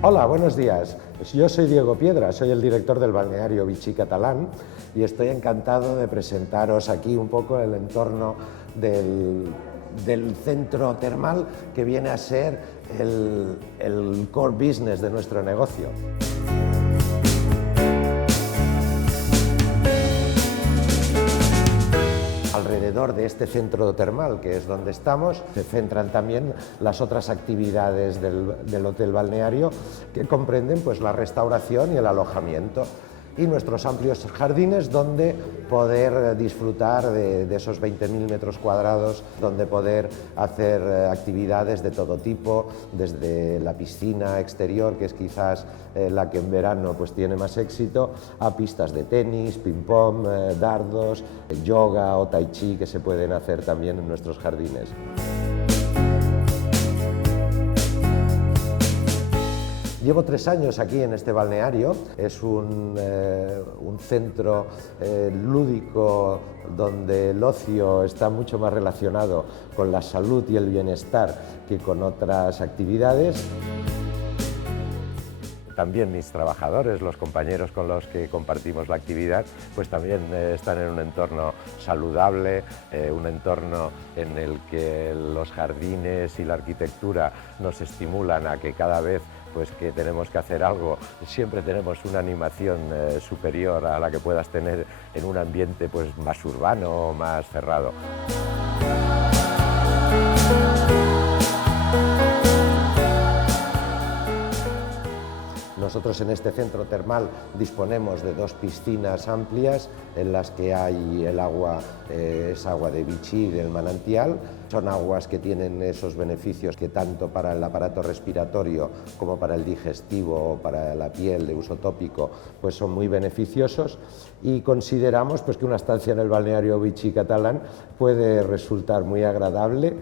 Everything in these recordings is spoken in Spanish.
Hola, buenos días. Yo soy Diego Piedra, soy el director del balneario Vichy Catalán y estoy encantado de presentaros aquí un poco el entorno del centro termal que viene a ser el core business de nuestro negocio. Alrededor de este centro termal, que es donde estamos, se centran también las otras actividades del hotel balneario, que comprenden pues, la restauración y el alojamiento, y nuestros amplios jardines donde poder disfrutar de esos 20.000 metros cuadrados, donde poder hacer actividades de todo tipo, desde la piscina exterior, que es quizás la que en verano pues, tiene más éxito, a pistas de tenis, ping-pong, dardos, yoga o tai chi, que se pueden hacer también en nuestros jardines. Llevo 3 años aquí en este balneario, es un centro lúdico donde el ocio está mucho más relacionado con la salud y el bienestar que con otras actividades. También mis trabajadores, los compañeros con los que compartimos la actividad, pues también están en un entorno saludable, un entorno en el que los jardines y la arquitectura nos estimulan a que cada vez pues que tenemos que hacer algo, siempre tenemos una animación superior a la que puedas tener en un ambiente pues, más urbano o más cerrado. Nosotros en este centro termal disponemos de 2 piscinas amplias en las que hay el agua, es agua de Vichy del manantial. Son aguas que tienen esos beneficios que tanto para el aparato respiratorio como para el digestivo o para la piel de uso tópico pues son muy beneficiosos, y consideramos pues, que una estancia en el balneario Vichy Catalán puede resultar muy agradable,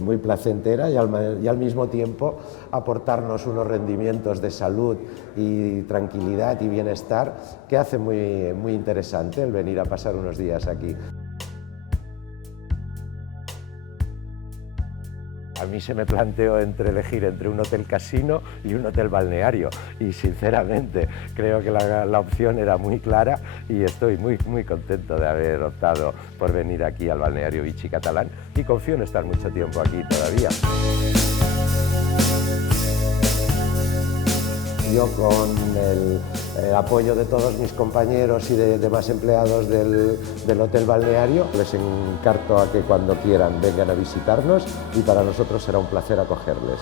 muy placentera y al mismo tiempo aportarnos unos rendimientos de salud y tranquilidad y bienestar que hace muy interesante el venir a pasar unos días aquí. A mí se me planteó elegir entre un hotel casino y un hotel balneario y sinceramente creo que la opción era muy clara y estoy muy contento de haber optado por venir aquí al balneario Vichy Catalán y confío en estar mucho tiempo aquí todavía. Yo con el apoyo de todos mis compañeros y de demás empleados del hotel balneario les encarto a que cuando quieran vengan a visitarnos y para nosotros será un placer acogerles.